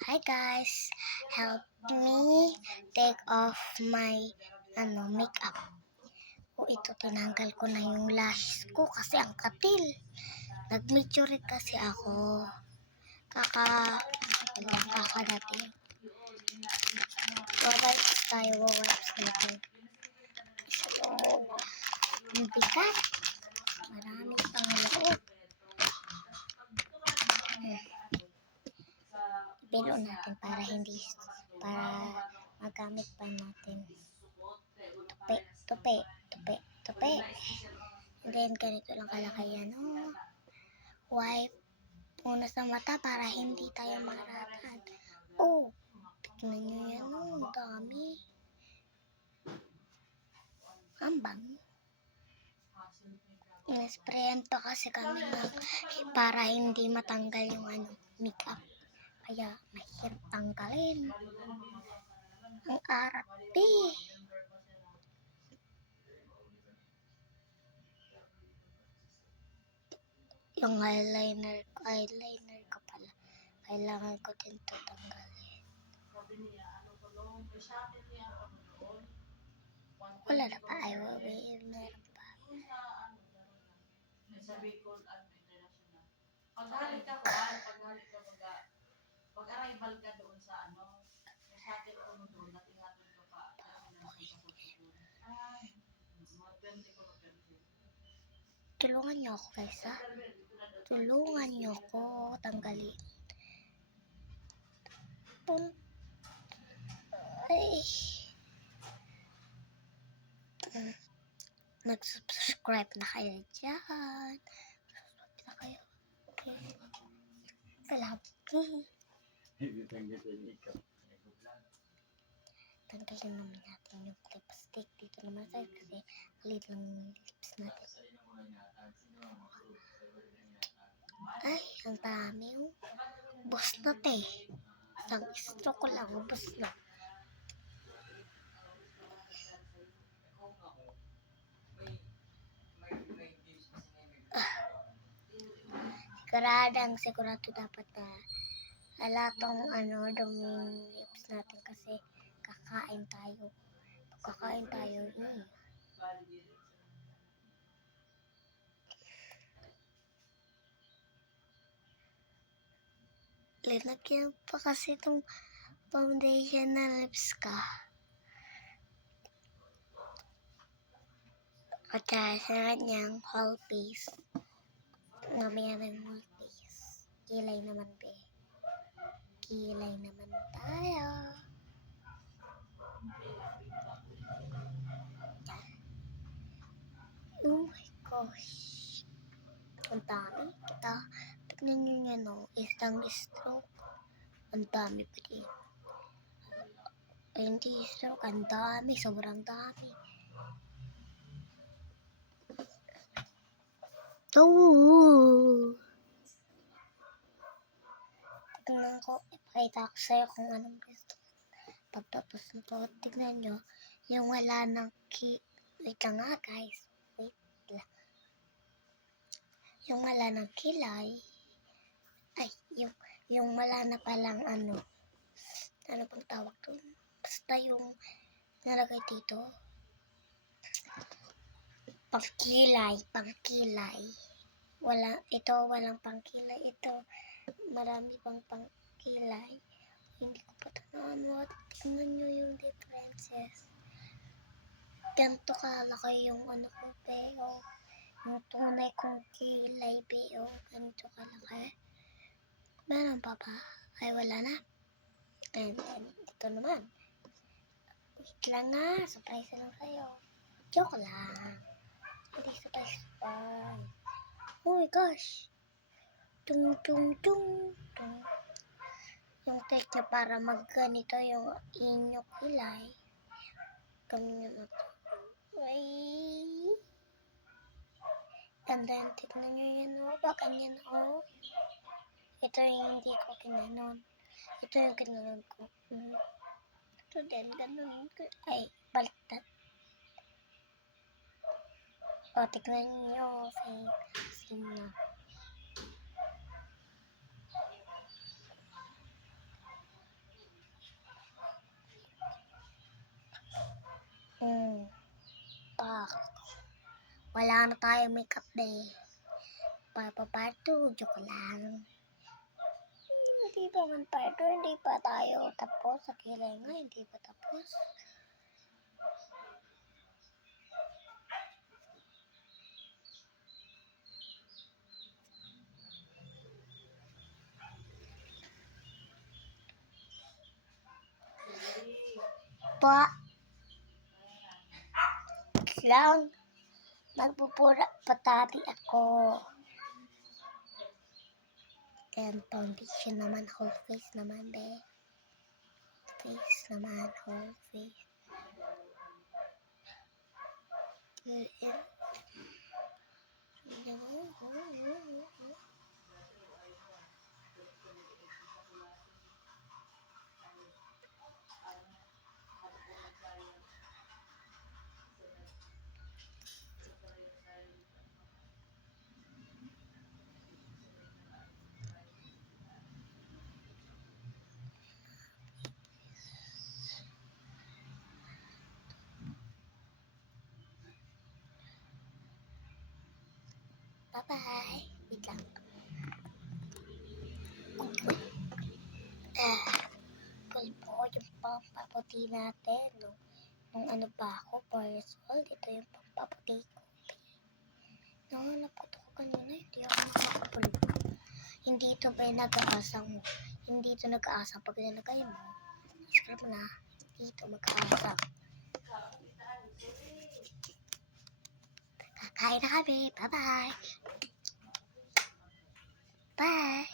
Hi guys, help me take off my makeup. Ito tinanggal ko na yung lashes ko kasi ang katil. Nag-maturate kasi ako. Kaka dati. Wawipes tayo, wawipes natin. Sa loob. Ang bigat. Marami pang loob. Bilo natin para magamit pa natin. Tupi. And then, ganito lang kalaki yan. Wipe muna sa mata para hindi tayo maratan. Tignan nyo yan. Ang dami. Ambang. Inisprayan pa kasi kami para hindi matanggal yung makeup. Kaya mahirap tanggalin. Ang arte. Yung eyeliner ko pala. Kailangan ko din ito tanggalin. Wala na pa. Meron pa. Pag-arrival ka doon sa sa akin ko doon, natingatod ka pa. Tulungan niyo ako guys ha. Tulungan niyo ako tanggalin. Ay. Mag-subscribe na kayo dyan. Subscribe na kayo. Okay. Salamat. Tanggalin naman natin yung lipstick dito naman tayo kasi maliit lang yung lips natin. Ay, ang dami oh. Ubus na te. Isang stroke ko lang, ubus na. Sigurado dapat na alatong duming lips natin kasi kakain tayo. Kakain tayo. Linagyan pa kasi itong foundation na lips ka. At sa kanyang whole face. Mamaya ng whole face. Kilay naman be. Kilay naman tayo. Oh my gosh. Ang dami. Tignan nyo yan isang stroke. Ang dami pa din. Hindi stroke. Ang dami. Sobrang dami. Tignan ko. Ipakita ko sa'yo kung anong gusto. Pagtapos nito, tignan nyo. Yung wala ng wait lang nga guys. Wait lang. Yung wala ng kilay. Ay, yung wala na palang ano pang tawag doon? Basta yung nalagay dito. Pangkilay. Walang pangkilay. Ito, marami pang pangkilay. Hindi ko pa ito tingnan nyo yung differences. Ganito kalaki yung ko, pero yung tunay kong kilay, pero ganito kalaki. Meron pa ba? Ay, wala na. And ito naman. Wait lang nga. Surprise lang sa'yo. Joke lang. Hindi surprise. Oh my gosh. Tung. Yung take niya para magganito yung inyong kilay. Ganyan na to. Ay. Ganda yung tignan nyo yan ganyan Ito yung hindi ko kinanon. Ito yung kinanon ko. Ito din, ganun. Ay, baliktad. Tignan nyo. Same na. Pak. Wala na tayo makeup day. Part 2, joke lang. Hindi pa man part 2, hindi pa tayo tapos. Sa kilay nga, hindi pa tapos. Pa. Lang. Magpupura patati ako. And foundation naman, whole face naman, be. Face naman, whole face. Bye-bye. Wait lang. Pulpo yung pampaputi natin. Nung ano pa ako, 4 years old, ito yung pampaputi ko. Nahanap ko ito kanina, hindi ako makakapulpo. Hindi ito ba yung nag-aasang mo? Hindi ito nag-aasang pag nilagay mo. Scrap na, hindi ito mag-aasang. Kakain na kami. Bye-bye. Bye.